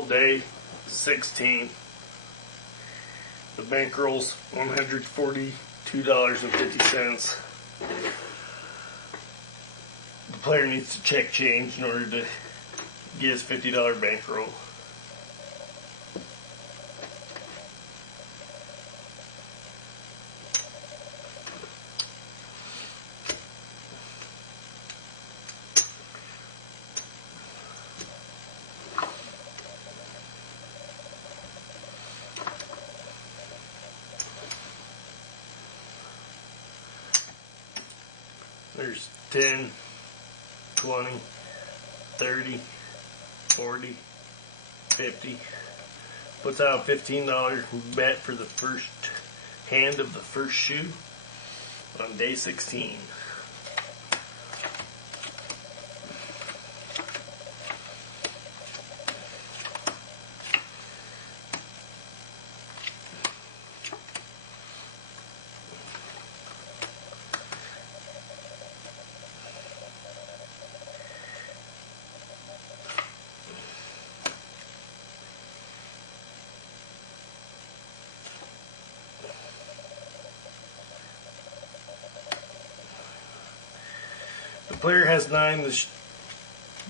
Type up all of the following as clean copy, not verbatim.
Day 16. The bankroll's $142.50. The player needs to check change in order to get his $50 bankroll. There's 10, 20, 30, 40, 50. Puts out a $15 bet for the first hand of the first shoe on day 16. The player has 9.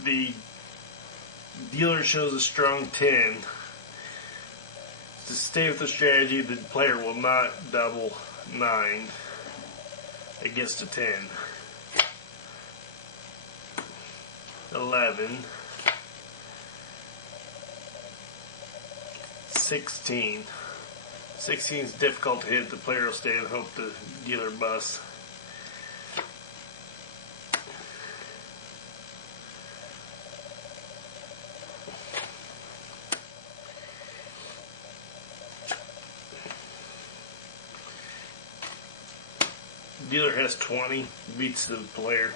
The dealer shows a strong 10. To stay with the strategy, the player will not double 9 against a 10. 11. 16. 16 is difficult to hit. The player will stay and hope the dealer busts. 'Dealer has 20, beats the player.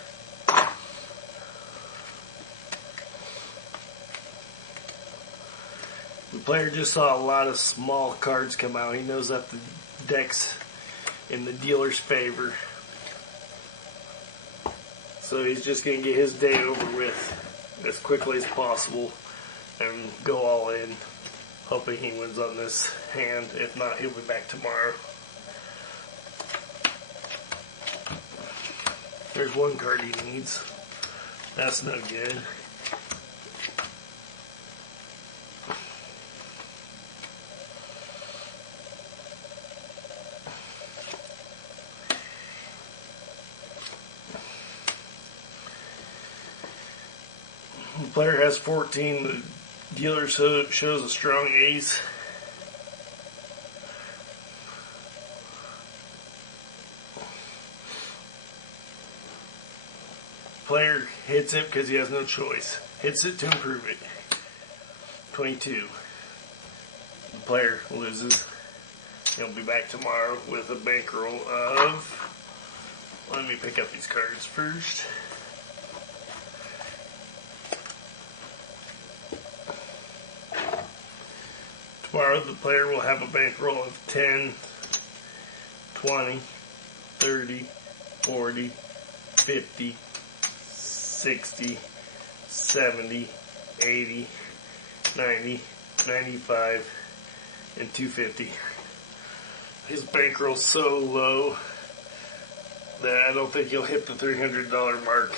The player just saw a lot of small cards come out. He knows that the deck's in the dealer's favor. So he's just going to get his day over with as quickly as possible and go all in, hoping he wins on this hand. If not, he'll be back tomorrow. There's one card he needs. That's no good. The player has 14. The dealer shows a strong ace. Player hits it because he has no choice. Hits it to improve it. 22. The player loses. He'll be back tomorrow with a bankroll of... Let me pick up these cards first. Tomorrow the player will have a bankroll of 10, 20, 30, 40, 50, 60, 70, 80, 90, 95, and 250. His bankroll's so low that I don't think he'll hit the $300 mark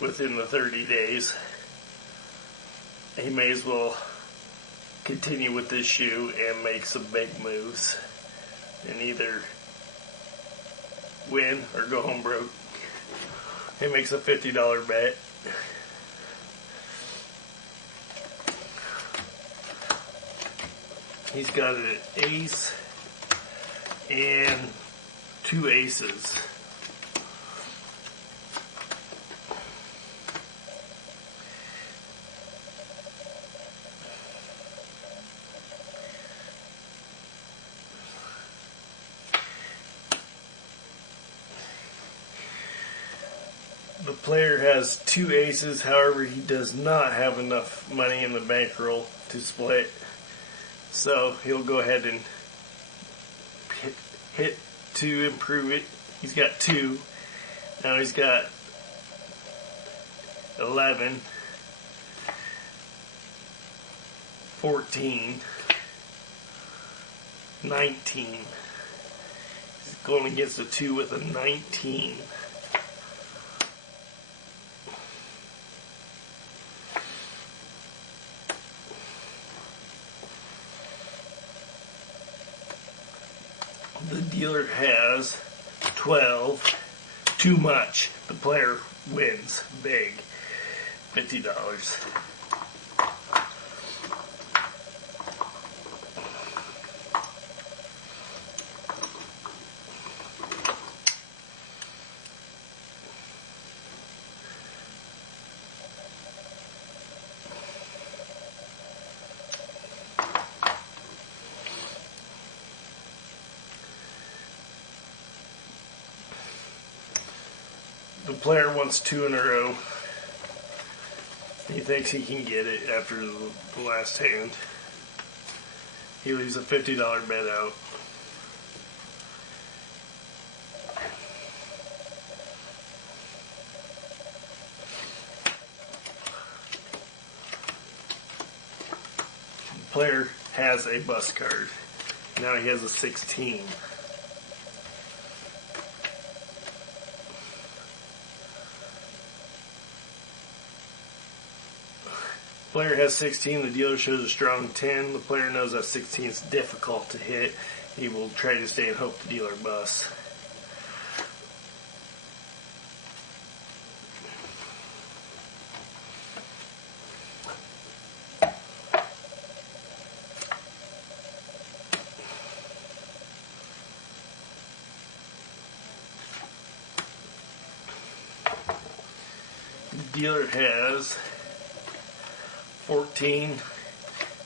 within the 30 days. He may as well continue with this shoe and make some big moves and either win or go home broke. He makes a $50 bet. He's got an ace and 2 aces. The player has 2 aces, however he does not have enough money in the bankroll to split. So he'll go ahead and hit to improve it. He's got 2. Now he's got 11. 14, 19. He's going against a 2 with a 19. The dealer has 12, too much. The player wins big, $50. The player wants 2 in a row. He thinks he can get it after the last hand. He leaves a $50 bet out. The player has a bus card. Now he has a 16. Player has 16, the dealer shows a strong 10. The player knows that 16 is difficult to hit. He will try to stay and hope the dealer busts. The dealer has 14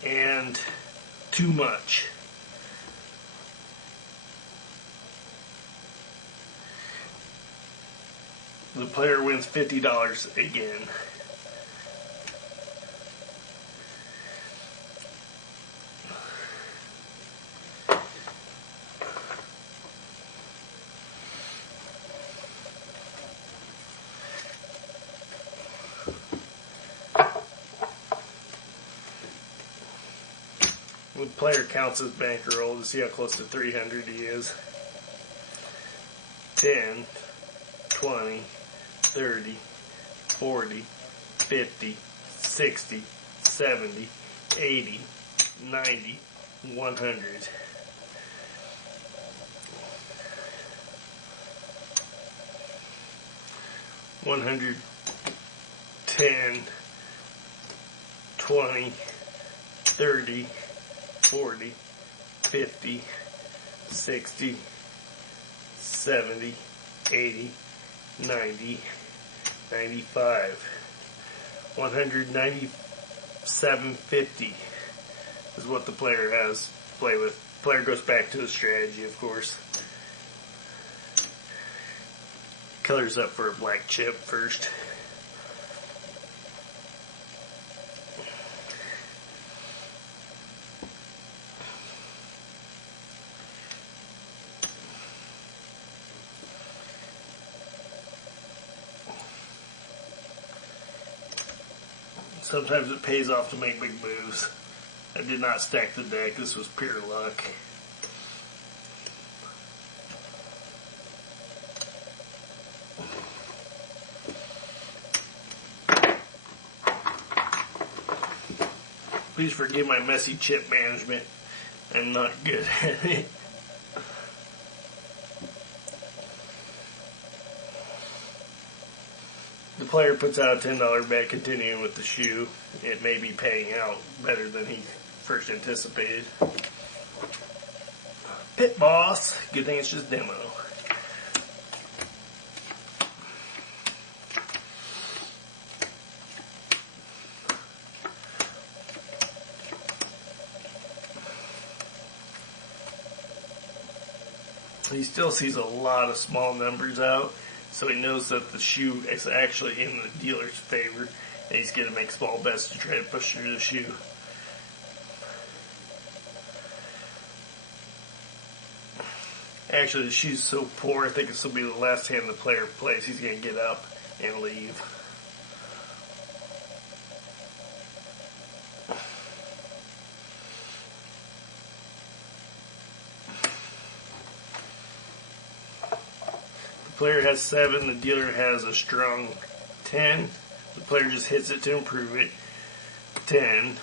and too much. The player wins $50 again. The player counts his bankroll to see how close to 300 he is. 10, 20, 30, 40, 50, 60, 70, 80, 90, 100. $100, 10, 20, 30, 40, 50, 60, 70, 80, 90, 95. $197.50 is what the player has to play with. Player goes back to the strategy, of course. Colors up for a black chip first. Sometimes it pays off to make big moves. I did not stack the deck. This was pure luck. Please forgive my messy chip management. I'm not good at it. The player puts out a $10 bet continuing with the shoe. It may be paying out better than he first anticipated. Pit boss. Good thing it's just demo. He still sees a lot of small numbers out, so he knows that the shoe is actually in the dealer's favor, and he's going to make small bets to try to push through the shoe. Actually, the shoe's so poor, I think this will be the last hand the player plays. He's going to get up and leave. player has 7, the dealer has a strong 10. The player just hits it to improve it. 10,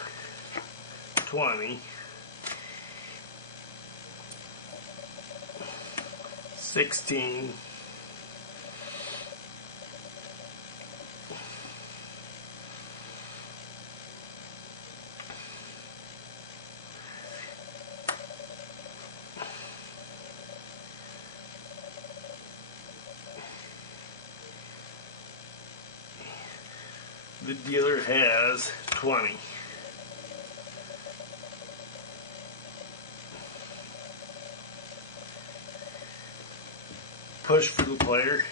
20, 16, 20. The dealer has 20. Push for the player.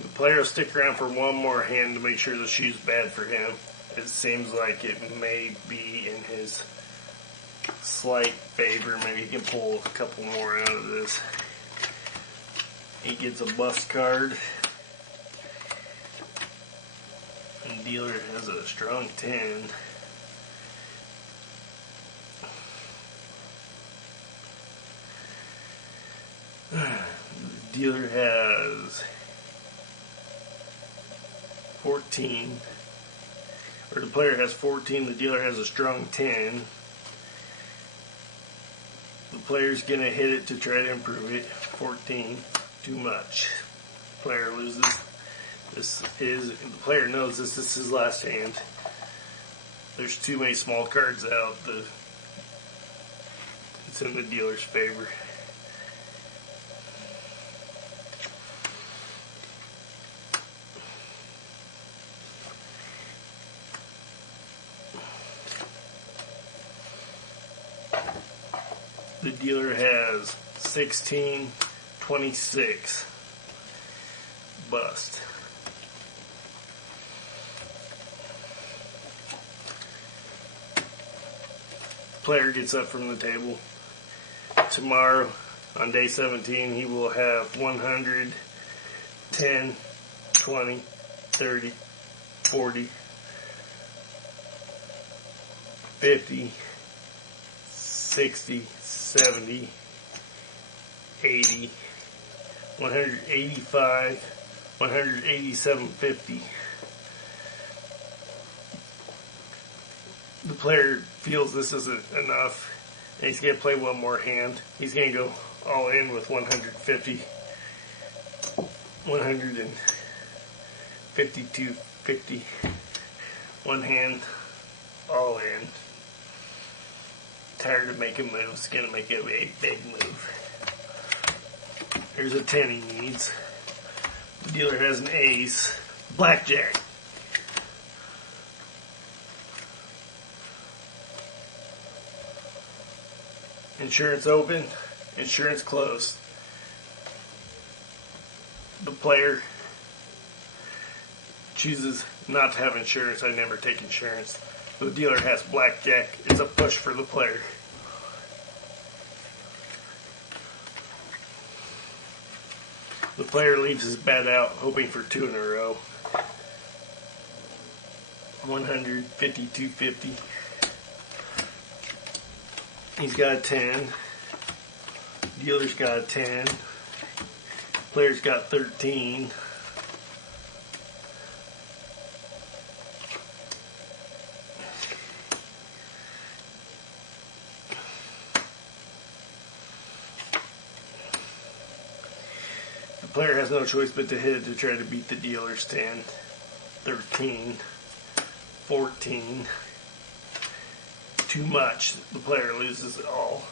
The player will stick around for one more hand to make sure the shoe's bad for him. It seems like it may be in his slight favor. Maybe he can pull a couple more out of this. He gets a bust card. And dealer has a strong 10. The dealer has 14. Or the player has 14, the dealer has a strong 10. The player's going to hit it to try to improve it. 14, too much. Player loses. The player knows this is his last hand. There's too many small cards out. It's in the dealer's favor. The dealer has 16, 26. Bust. Player gets up from the table. Tomorrow, on day 17, he will have 100, 10, 20, 30, 40, 50, 60, 70, 80, 185, 187.50. The player feels this isn't enough, and he's going to play one more hand. He's going to go all in with 150, 152.50. One hand, all in. Tired of making moves, going to make a big move. Here's a 10 he needs. The dealer has an ace. BlackJack. Insurance open, insurance closed. The player chooses not to have insurance. I never take insurance. The dealer has BlackJack. It's a push for the player. The player leaves his bet out, hoping for 2 in a row. 152.50. He's got a 10. Dealer's got a 10. Player's got 13. The player has no choice but to hit it to try to beat the dealer's 10. 13. 14. Too much. The player loses it all.